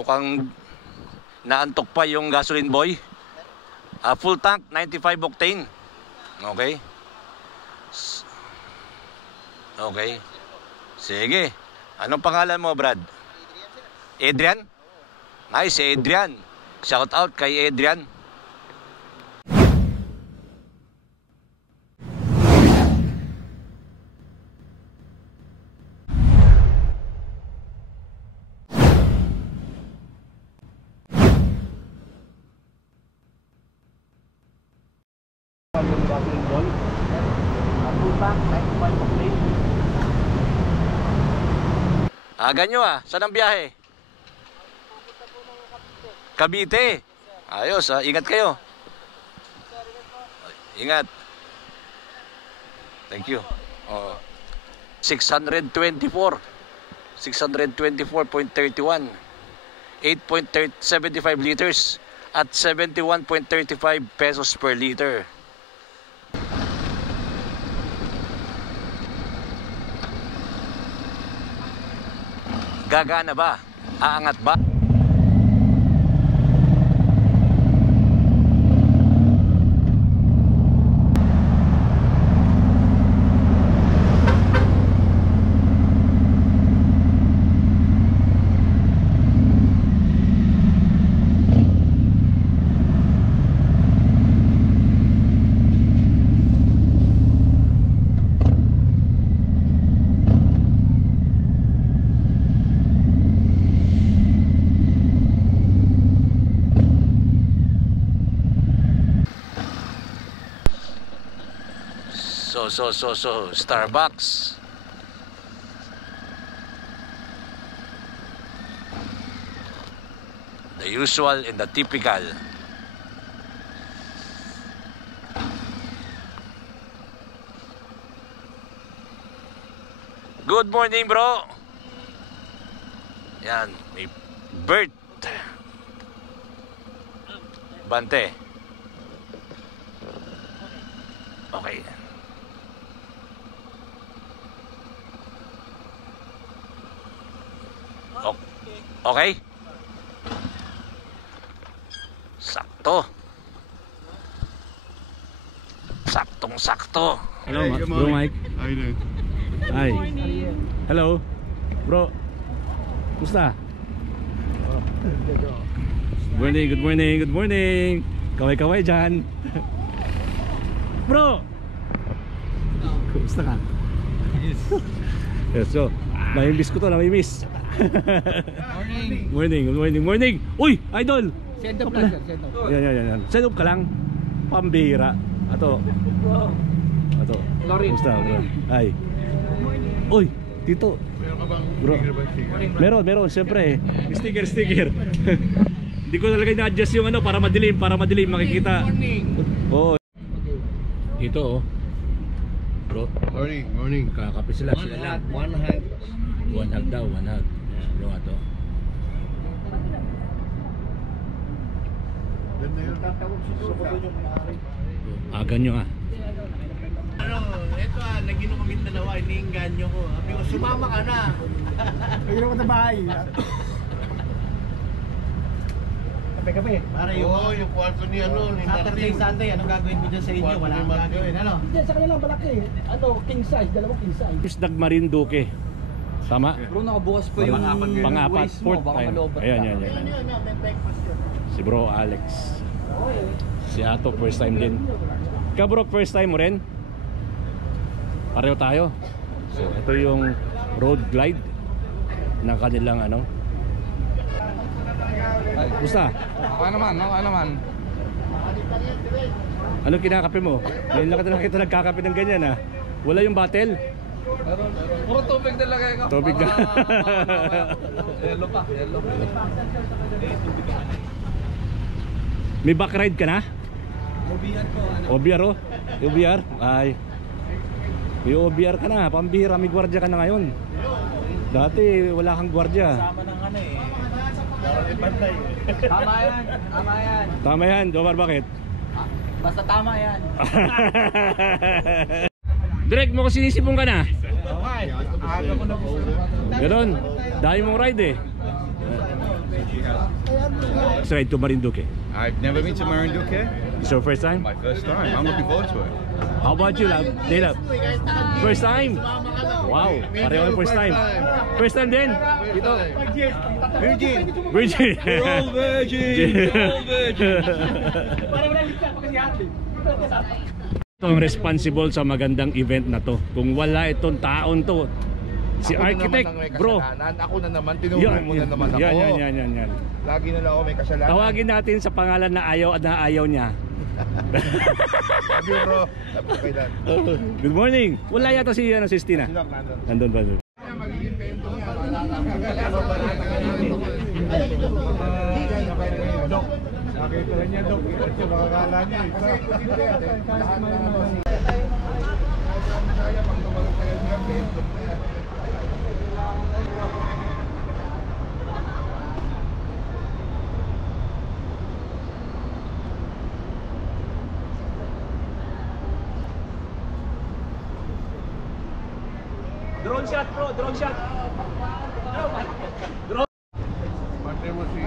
Mukhang naantok pa yung gasoline boy. Full tank, 95 octane. Okay. Okay. Sige. Anong pangalan mo, Brad? Adrian? Nice, Adrian. Shout out kay Adrian. Ganyo saan ang biyahe? Cavite. Ayos ingat kayo. Ingat. Thank you. 624 624.31 8.75 liters at 71.35 pesos per liter. Gagana ba? Aangat ba? So Starbucks. The usual and the typical. Good morning, bro. Yan, may Bert Bante. Okay. Okay. Sakto. Saktong-sakto. Hello, bro Mike. How you doing? Hi. Hello, bro. Kumusta? Good morning. Kaway-kaway dyan. Bro! Kumusta ka? Yes, so, namimiss ko to, namimiss. Morning. Uy, idol! Send up lang, send up. Yan. Send up ka lang. Pambira. Ato. Kumusta, bro? Ay. Uy, dito. Meron ka bang Bro. sticker ba? Meron, siyempre. Sticker. Hindi ko talaga na-adjust yung para madilim makikita. Oo. Ito bro. Morning. Kakape sila lang. One hug. One hug. Bro, ato. Ganda yun. Ganyo Ito nag-inom kami dalawa, iniinganyo ko. Sabi ko, sumama ka na. Nag-inom ko sa bahay. Kape. Para yung kwarto ni ni Saturday, Sunday, anong gagawin mo dyan sa inyo? Wala akong gagawin, ano? Hindi, sa kanila lang balaki. King size, dalawang king size. Pisdag Marinduque. Tama? Bro, nakabukas pa yung Pang-apat, fourth baka time. malobat Ayan. ka. May breakfast yun. Si bro Alex. Si Ato first time din. Ikaw bro, first time mo rin? Pareho tayo. So ito yung road glide ng kanilang Gusta? Okay naman. Anong kinakape mo? Ngayon lang kita nakita nagkakape ng ganyan Wala yung bottle? Puro tubig talaga ikaw. Tubig na. Yellow pa. May back ride ka na? OBR ko, OBR OBR? Ay. May OBR ka na, pambihira, may gwardiya ka na ngayon. Dati wala kang gwardiya. Sama ng Tama yan, Jomar, bakit? Basta tama yan. Direct mo ko sinisipong ka na. Okay. Aga ko na gusto. Ganon, dahil mong ride She has. Straight to Marinduque. I've never been to Marinduque. It's your first time? My first time. I'm looking forward to it. How about you, love? Dave? First time? Wow, pareho first time. First time din? Ito. Virgin. Virgin. We're all virgin. We're all virgin. Ito ang responsible sa magandang event na to. Kung wala itong taon to, si architect, bro. Ako na naman, tinuro mo na naman ako. Yan. Lagi na lang ako may kasalanan. Tawagin natin sa pangalan na ayaw niya. Sabi bro, okay lang. Good morning. Wala yata si Stina. Nandun ba? Nakita rin niya, Dok. Ito makakala niya. Drone shot, bro. Drone shot. Pati mo si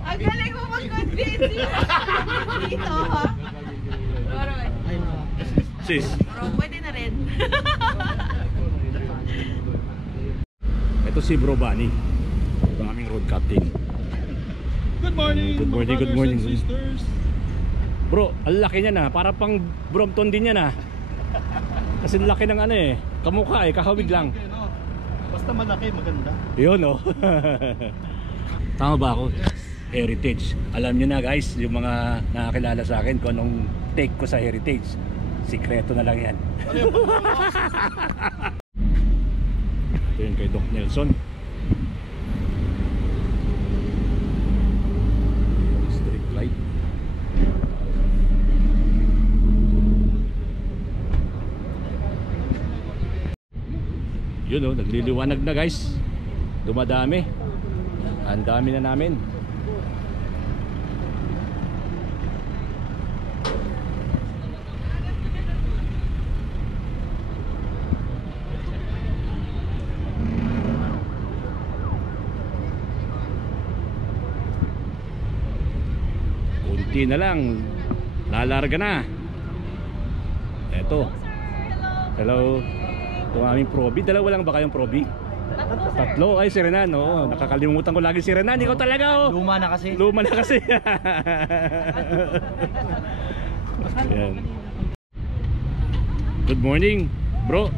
Ang galing mo mag-convince dito, ha? Sis. Bro, pwede na rin. Ito si Bro Bani. Ito ang aming road captain. Good morning, Good morning, mga good brothers morning. and sisters. Bro, ang laki niya na. Para pang Brompton din yan ah. Kasi laki ng ano eh. Kamukha eh, kahawig lang. Okay, no? Basta malaki, maganda. Yun oh. Tama ba ako? Heritage. Alam niyo na guys, yung mga nakakilala sa akin kung anong take ko sa heritage. Sikreto na lang yan. Ito yun kay Doc Nelson. Street light. Yun oh, nagliliwanag na guys. Dumadami. Ang dami na namin. Kunti na lang. Lalarga na. Eto. Hello. Ito ang aming probi. Dalawa lang ba kayong probi? Tatlo. Ay, si Renan. Oo. Nakakalimutan ko lagi si Renan. Ikaw talaga. Oh. Luma na kasi. Luma na kasi. Ayan. Good morning, bro.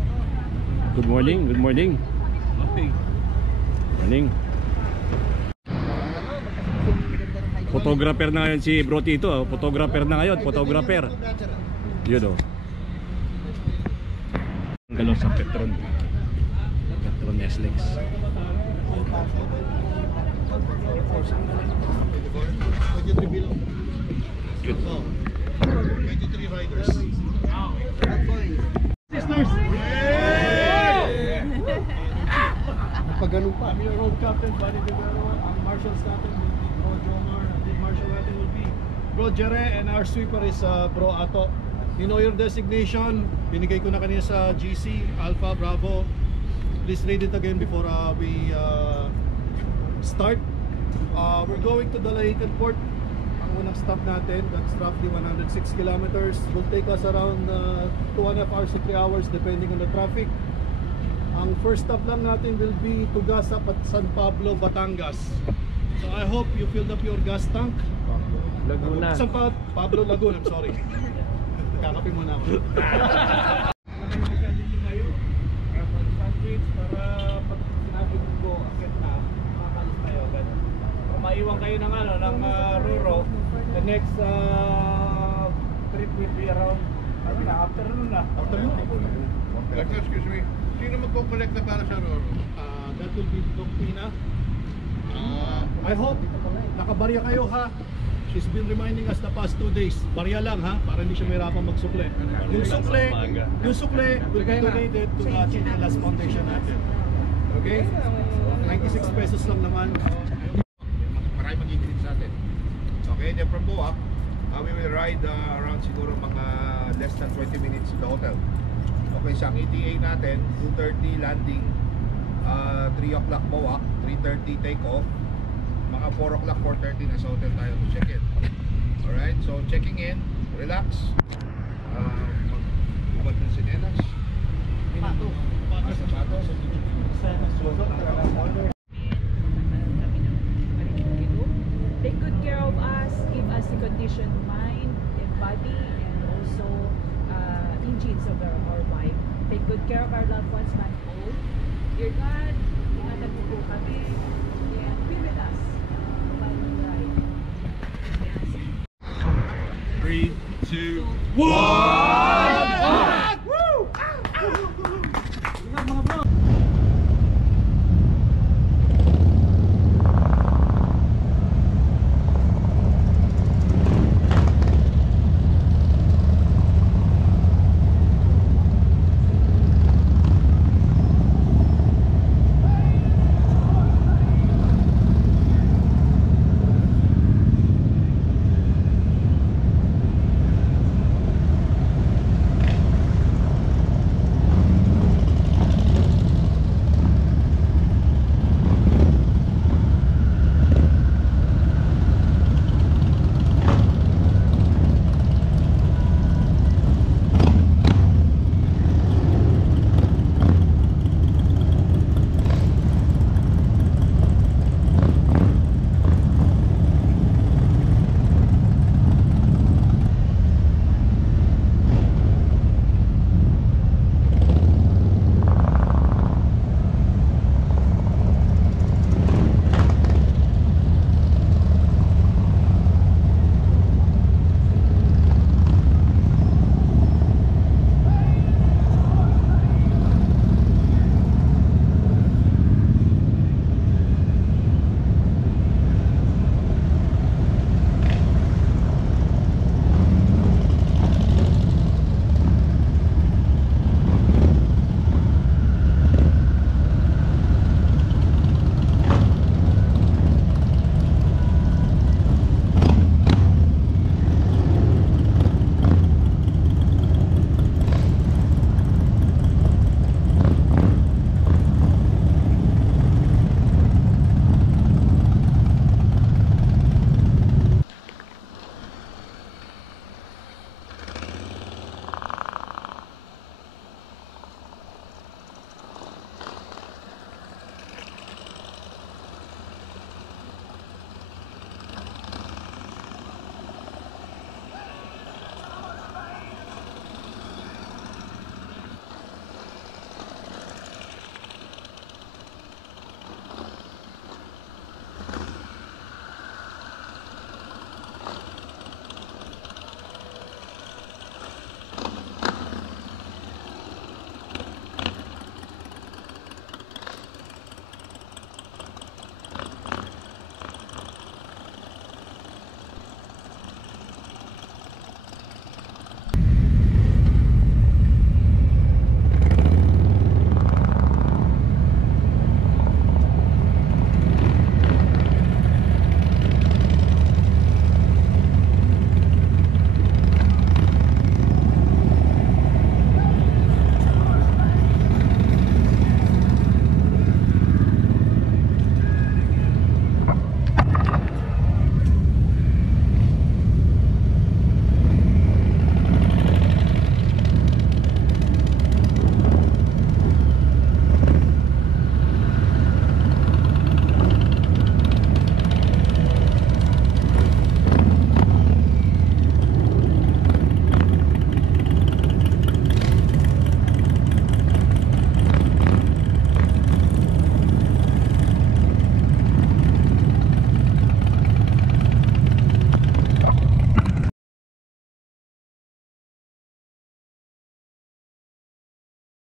Good morning. Good morning. Morning. Photographer na ngayon si Bro Tito. Oh. Photographer na ngayon. Photographer. Yun oh. Ang galaw sa Petron. Petron Neslex. Good. 23 riders. Sisters! Pag ganun pa. Kami yung road captain, Buddy Rivero. Ang marshals natin will be Bro Jomar. Ang lead marshal natin will be Bro Jere. And our sweeper is Bro Ato. You know your designation. Binigay ko na kanina sa GC, Alpha, Bravo. Please read it again before we start. We're going to the Lahican Port. Ang unang stop natin, that's roughly 106 kilometers. Will take us around 2.5 hours to 3 hours depending on the traffic. Ang first stop lang natin will be Tugasap at San Pablo, Batangas. So I hope you filled up your gas tank. Laguna. San Pablo, Laguna, I'm sorry. Kakape muna ako. Para pag sinabi mo go, akit na, makalis tayo agad. Kung maiwan kayo ng Ruro, the next trip will be around afternoon na. Afternoon? Excuse me, sino magko-collect na para sa Roro? That will be Doc Pina. I hope nakabarya kayo ha. She's been reminding us the past 2 days. Barya lang ha, para hindi siya mahirapan magsukle. Yung sukle will be donated to the Chinelas Foundation natin. Okay? 96 pesos lang naman. Marami mag-increase sa atin. Okay, then from Boa, We will ride around siguro mga less than 20 minutes to the hotel. Okay, sa ETA natin, 2:30 landing, 3 o'clock bawak, 3:30 take off, mga 4 o'clock, 4:30 nasa hotel tayo to check in. Alright, so checking in, relax, mag-ubad ng sinelas, sapatos, Take good care of us, give us the conditioned mind and body, and also engines of our bike. Take good care of our loved ones back home. Dear God, ingatan mo po kami and be with us while we ride. Yes. 3, 2, 1.